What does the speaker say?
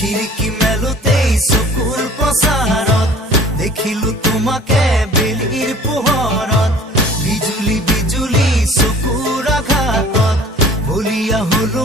খিৰিকী মেলোতেই চকুৰ প্ৰচাৰত দেখিলো তোমাকে বেলিৰ পোহৰত বিজুলী বিজুলী চকুৰ আঘাতত বলিয়া হলো